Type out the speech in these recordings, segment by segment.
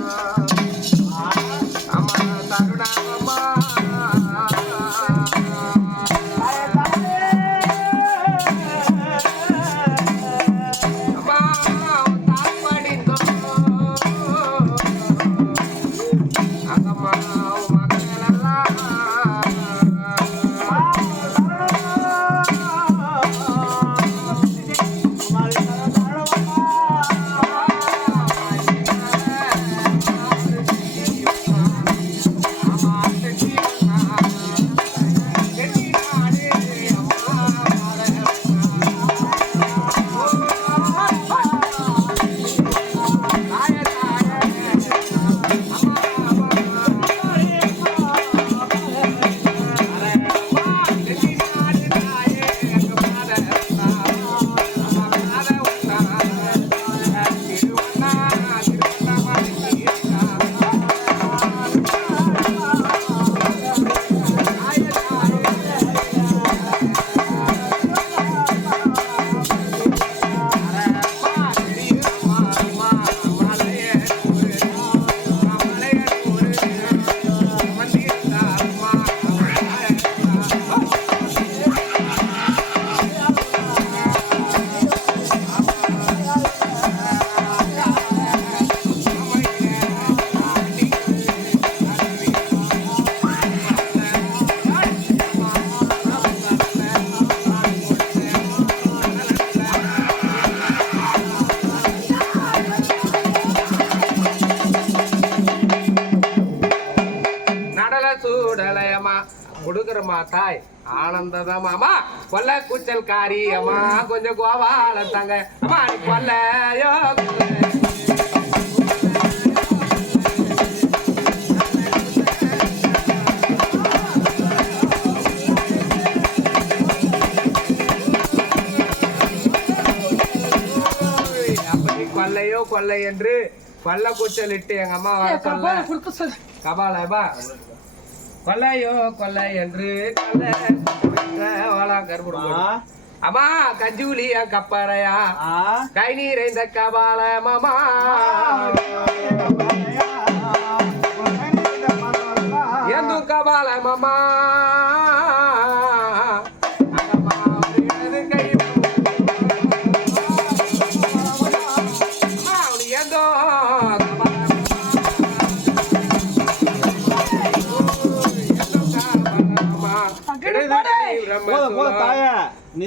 அம்மா தாய் ஆனந்ததமாமா கொல்ல கூச்சல் காரி அம்மா கொஞ்சம் கோவால தாங்க. அம்மா கொல்லையோ அப்படி கொல்லையோ கொல்லை என்று கொல்ல கூச்சல் இட்டு எங்க அம்மா வர சொல்லு. கபாலபா கொல்லையோ கொல்லை என்று கொல்லை ஓலா கருப்பு அம்மா கஞ்சூலி என் கப்பறையா? கை நீரைந்த கபால மாமா. எந்து கபால மாமா?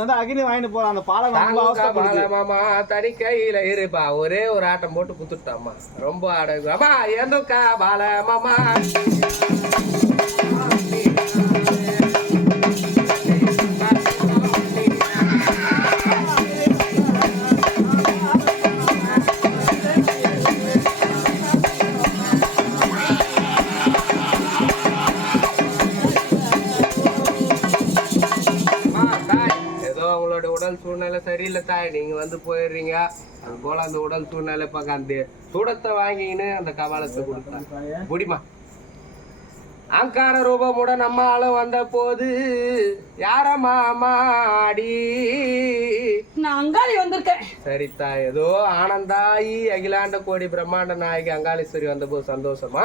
வந்து அக்னி வாங்கிட்டு போற அந்த மாமா தனி கையில இருப்பா. ஒரே ஒரு ஆட்டம் போட்டு குத்துட்டாமா ரொம்ப அடங்கு அம்மா எந்துக்கா பால மாமா உடல் சூழ்நிலை சரியில்லை தாய். நீங்க வந்து போயிடுறீங்க. அது போல அந்த உடல் சூழ்நிலை பார்க்க அந்த சூடத்தை வாங்கின்னு அந்த கபாலத்தை கொடுத்தா முடிமா அங்கார ரூபமுடன் நம்ம ஆளும் வந்த போது யாரம்மா மாடி நான் அங்காளி வந்திருக்கேன். சரித்தா ஏதோ ஆனந்தாயி அகிலாண்ட கோடி பிரம்மாண்ட நாயகி அங்காளீஸ்வரி வந்தபோது சந்தோஷமா?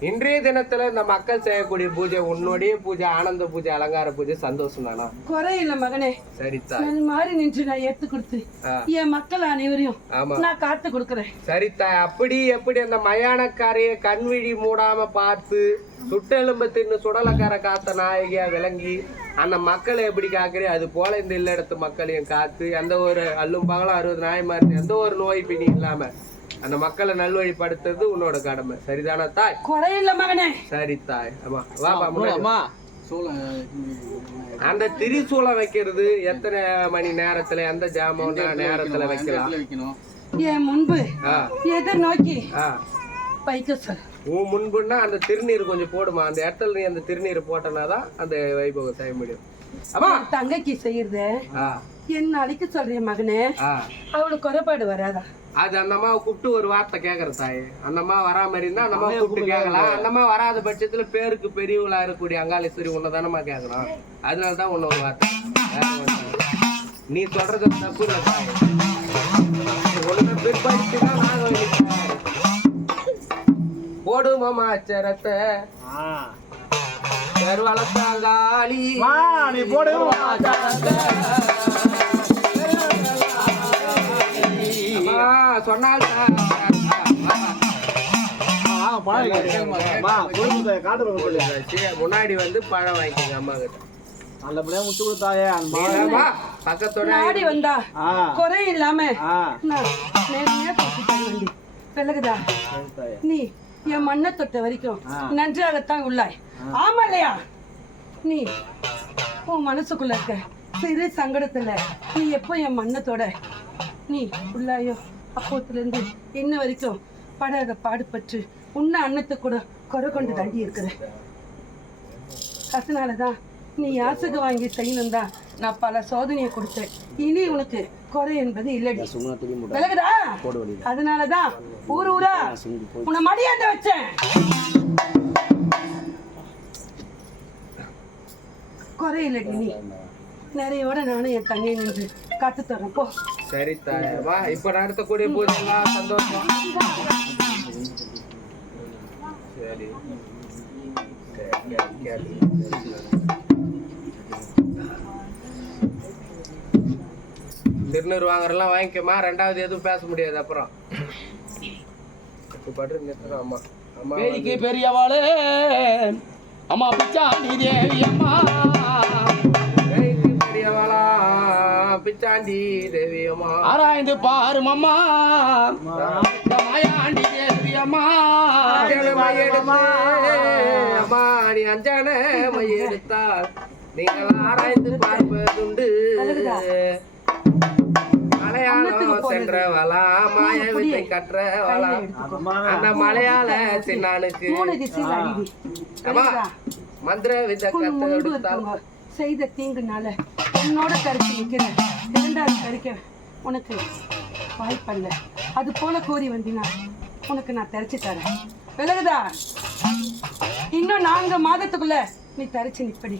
இன்றைய தினத்துல இந்த மக்கள் செய்யக்கூடிய பூஜை உன்னுடைய பூஜை ஆனந்த பூஜை அலங்கார பூஜை சந்தோஷம் தானா? குறையில்ல மகனே. சரித்தா அது மாதிரி நின்று நான் ஏத்து கொடுத்து என் மக்கள் அனைவரையும் நான் காத்து கொடுக்கறேன். சரித்தா அப்படி எப்படி அந்த மயானக்காரைய கண்விழி மூடாம பார்த்து சுட்டெலும்பு தின்னு சுடலக்கார காத்த நாயகியா விளங்கி அந்த மக்களை எப்படி காக்குறே? அது போல இந்த இல்லடத்து மக்களையும் காத்து எந்த ஒரு அல்லும் பகலும் அறுபது நாயமாரி எந்த ஒரு நோய் பிணி இல்லாம அந்த மக்களை நல்வழிப்படுத்துறது உன்னோட கடமை. சரிதானா தாய்? குறையில்ல மகனே. சரி தாய். ஆமா வாப்பா முன்னாடி அந்த திரிசூலம் வைக்கிறது எத்தனை மணி நேரத்துல? எந்த ஜாமோன்னா நேரத்துல வைக்கலாம். என் முன்பு ஆ. எதிர் நோக்கி? ஆ. வைக்க சொல். உன் முன்புன்னா அந்த திருநீர் கொஞ்சம் போடுமா? அந்த இடத்துல நீ அந்த திருநீர் போட்டனாதான் அந்த வைபவம் செய்ய முடியும். அம்மா. தங்கைக்கு செய்யறத என்ன அழிக்க சொல்றேன் மகனே. அவளுக்கு குறைபாடு வராதா? அது அந்த அம்மாவை கூப்பிட்டு ஒரு வார்த்தை கேக்குற தாய். அந்த அம்மா வராம இருந்தா அந்த அம்மா கூப்பிட்டு கேட்கலாம் அந்த அம்மா வராத பட்சத்துல பேருக்கு பெரியவளா இருக்கக்கூடிய அங்காளீஸ்வரி உன்னை தானம்மா கேட்கணும் அதனால தான் உன்ன ஒரு வார்த்தை. நீ சொல்றது தப்பு இல்லை தாய். ஒழுங்கா பிற்படுத்தி தான் அச்சரத்தை. பெருவளத்தாங்காளி மா, சரி, முன்னாடி வந்து பழம் வாங்கிக்கோங்க அம்மா கிட்ட. நல்லபடியா முச்சு கொடுத்தாயே பக்கத்தோட நாடி வந்தா குறை இல்லாம விலகுதா. நீ என் மண்ணை தொட்ட வரைக்கும். நன்றாகத்தான் உள்ளாய். ஆமா இல்லையா? நீ உன் மனசுக்குள்ள இருக்க சிறு சங்கடத்துல நீ எப்போ என் மண்ணை தொட? நீ உள்ளாயோ? அப்போத்துல இருந்து இன்ன வரைக்கும் படாத பாடுபட்டு உன்ன அன்னத்தை கூட குறை கொண்டு தண்டி இருக்கிற. அதனாலதான் நீ யாசகம் வாங்கி செய்யணும் தான் நான் பல சோதனையை கொடுத்தேன். இனி உனக்கு குறை என்பது இல்லடி. விலகுதா அதனாலதான் ஊர் ஊரா உன்னை மடியாண்ட வச்சேன். குறை இல்லடி நீ. நிறையோட நானும் என் தண்ணியை நின்று காத்து தரேன் போ. சரி வா இப்ப நடத்தக்கூடிய பூஜை எல்லாம் சந்தோஷம். சரி. திருநூறு வாங்குறலாம் வாங்கிக்கமா ரெண்டாவது எதுவும் பேச முடியாது அப்புறம். அம்மா. அம்மா பேய்க்கு பெரியவாளே. அம்மா பிச்சாண்டி தேவி அம்மா. பிச்சாண்டி தேவி அம்மா ஆராய்ந்து பாரும் அம்மா இந்த மாயாண்டி தேவி அம்மா அஞ்சன மையெடுத்து, அம்மா நீ அஞ்சான மையெடுத்தால் நீங்கள் ஆராய்ந்து பார்ப்பதுண்டு. மலையாளம் சென்றவளா மாய வித்தை கற்றவளா எடுத்துக்கோ. அம்மா, அந்த மலையாள சின்னானுக்கு மந்திர வித்தை கொடுத்தால் இருக்கவங்க செய்த தீங்குனால என்னோட கருத்து நிற்கிறேன் இரண்டாவது கருக்க உனக்கு வாய்ப்பல்ல அது போல கோரி வந்தினா உனக்கு நான் தரிச்சு தரேன். விலகுதா இன்னும் நான்கு மாதத்துக்குள்ள நீ தரிச்சு நிப்படி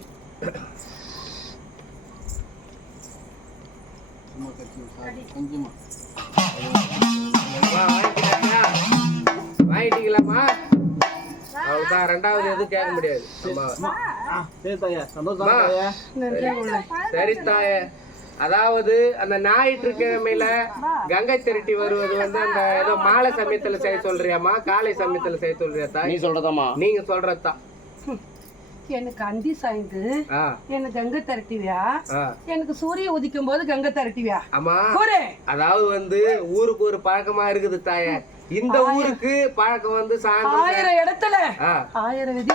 வாங்கிட்டீங்களாம்மா அவ்வளவுதான் ரெண்டாவது எதுவும் கேட்க முடியாது. சரி தாயே. சந்தோஷம் சரி. தாயே. அதாவது அந்த ஞாயிற்றுக்கிழமையில கங்கை திரட்டி வருவது வந்து அந்த ஏதோ மாலை சமயத்துல செய்ய சொல்றியாம்மா? காலை சமயத்துல செய்ய சொல்றியா நீ தாய் சொல்றதாம்மா. நீங்க சொல்றதுதான் எனக்கு அந்தி சாய்ந்து ஆ. எனக்கு கங்கை திரட்டிவியா? ஆ. எனக்கு சூரிய உதிக்கும் போது கங்கை திரட்டிவியா? ஆமா அதாவது வந்து ஊருக்கு ஒரு பழக்கமா இருக்குது தாயே. இந்த ஊருக்கு பழக்கம் வந்து ஆயிரம் இடத்துல. ஆயிரம் விதி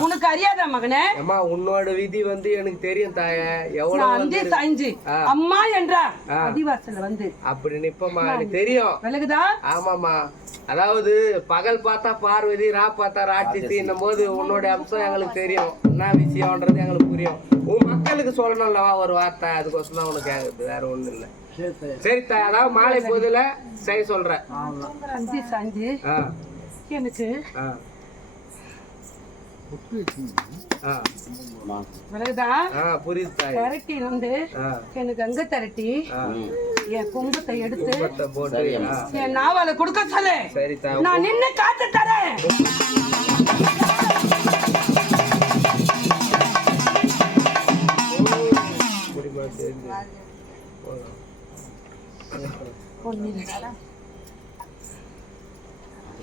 உனக்கு விதி அறியாதா மகனே? அம்மா உன்னோட விதி வந்து எனக்கு தெரியும் தாயே. எவ்வளவு சாய்ஞ்சு ஆ. அம்மா என்றா? ஆ. அடிவாசல்ல வந்து. அப்படி நிப்பமா எனக்கு தெரியும். விலகுதா? ஆமாமா அதாவது பகல் பார்த்தா பார்வதி ரா பார்த்தா ராட்சசின்னும் போது உன்னோட அம்சம் எங்களுக்கு தெரியும். என்ன விஷயம்ன்றது எங்களுக்கு புரியும். உன் மக்களுக்கு சொல்லணும்லவா ஒரு வார்த்தை? அதுக்கோசம் தான் உனக்கு கேக்குது வேற ஒண்ணும் இல்ல. சரி. சரி அதாவது மாலை பொழுதுல செய்ய சொல்றேன் சாய்ஞ்சு ஆ. எனக்கு புரியுது வந்து எனக்கு அங்க திரட்டி என் கும்பத்தை எடுத்து என் நாவலை கொடுக்க சொல்லு. சரி நான் நின்னு காத்து தரேன்.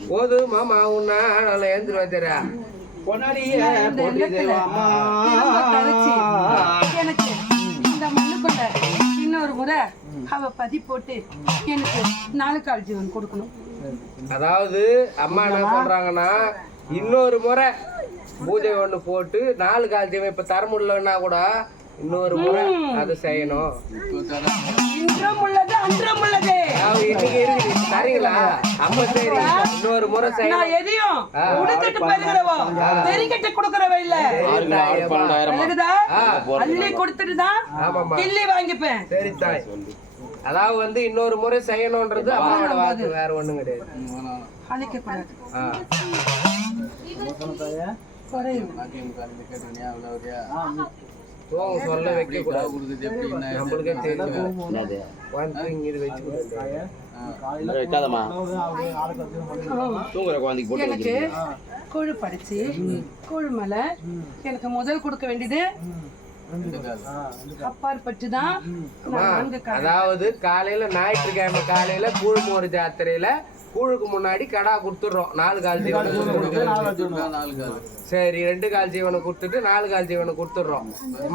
போது மாமா உன்னை நல்லா ஏந்திரு வச்சுறா பொன்னாடியே எனக்கு இந்த மண்ணுக்குள்ள இன்னொரு முறை அவ பதி போட்டு எனக்கு கால் ஜீவன் கொடுக்கணும். அதாவது அம்மா என்ன சொல்றாங்கன்னா இன்னொரு முறை பூஜை ஒண்ணு போட்டு நாலு காலத்தையும் இப்ப தர முடியலன்னா கூட இன்னொரு முறை அது செய்யணும். அன்றும் உள்ளது இன்னைக்கு இருக்குது சரி இன்னொரு முறை செய்யணும் நான் எதையும் உடுத்துட்டு போயிருக்கிறவோ கொடுக்கறவ இல்ல. அள்ளி கொடுத்துட்டு தான் ஆமாம்மா. கிள்ளி வாங்கிப்பேன். சரி தாய். அதாவது வந்து இன்னொரு முறை செய்யணும்ன்றது வாக்கு வேற ஒண்ணும் கிடையாது. அழிக்க கூடாது. குறையும். தூங்க சொல்ல வைக்க கூடாது நம்மளுக்கே தெரியும். இது வச்சு தூங்குற குழந்தைக்கு போட்டு எனக்கு. கூழ் படிச்சு கூழ் மலை. எனக்கு முதல் கொடுக்க வேண்டியது அதாவது காலையில ஞாயிற்றுக்கிழமை காலையில கூழ்மோர் ஜாத்திரையில கூழுக்கு முன்னாடி கடா கொடுத்துடுறோம். நாலு கால் ஜீவனை. சரி ரெண்டு கால் ஜீவனை கொடுத்துட்டு நாலு கால் ஜீவனை கொடுத்துடுறோம்.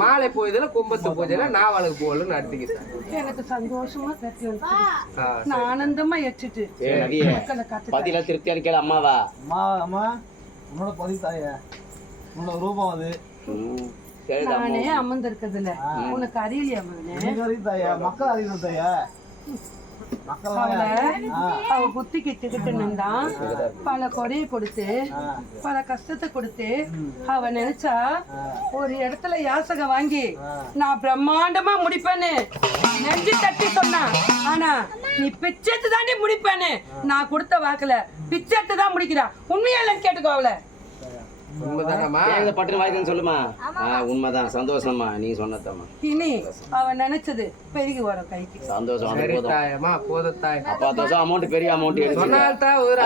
மாலை பொழுதுல கும்பத்து பூஜையில நாவலுக்கு போகலன்னு நடத்திக்கிட்டேன் எனக்கு சந்தோஷமா நான் ஆனந்தமா எச்சிட்டு பாத்தீங்களா திருப்தியா இருக்கல அம்மாவா? அம்மா அம்மா உன்னோட பதிவு தாய. உன்னோட ரூபம் அது. நானே அமர்ந்திருக்கிறதுல. உனக்கு அறியலையா மக்கள் அறிவு தாய. அவளை அவ புத்திக்கு திக்கிட்டு பல கொடையை கொடுத்து பல கஷ்டத்தை கொடுத்து அவ நினைச்சா ஒரு இடத்துல யாசகம் வாங்கி நான் பிரம்மாண்டமா முடிப்பேன்னு. நெஞ்சு தட்டி சொன்னான் ஆனா நீ பிச்சைத்து தாண்டி முடிப்பேன்னு. நான் கொடுத்த வாக்குல பிச்சைத்து தான் முடிக்கிறா. உண்மையா இல்லைன்னு கேட்டுக்கோ அவளை. உண்மைதானம்மா? வாய்க்குன்னு சொல்லுமா? உண்மைதான். சந்தோஷமா நீ சொன்னதம்மா இனி அவ நினைச்சது பெருகி வரும் கைக்கு. சந்தோஷம் அது சரி போதும். தாயம்மா போதும் தாய். அப்பா தோசம் அமௌண்ட் பெரிய அமௌண்ட் எடுத்து சொன்னால் தான் ஒரு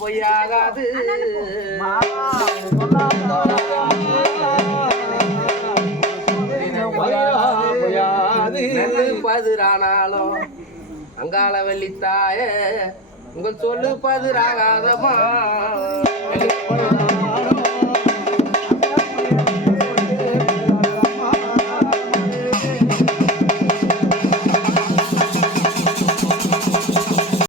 பொய்யாகாது. நல்லு பதிரானாலும். அங்காள வெள்ளித்தாய உங்கள் சொல்லு பதிராகாதமா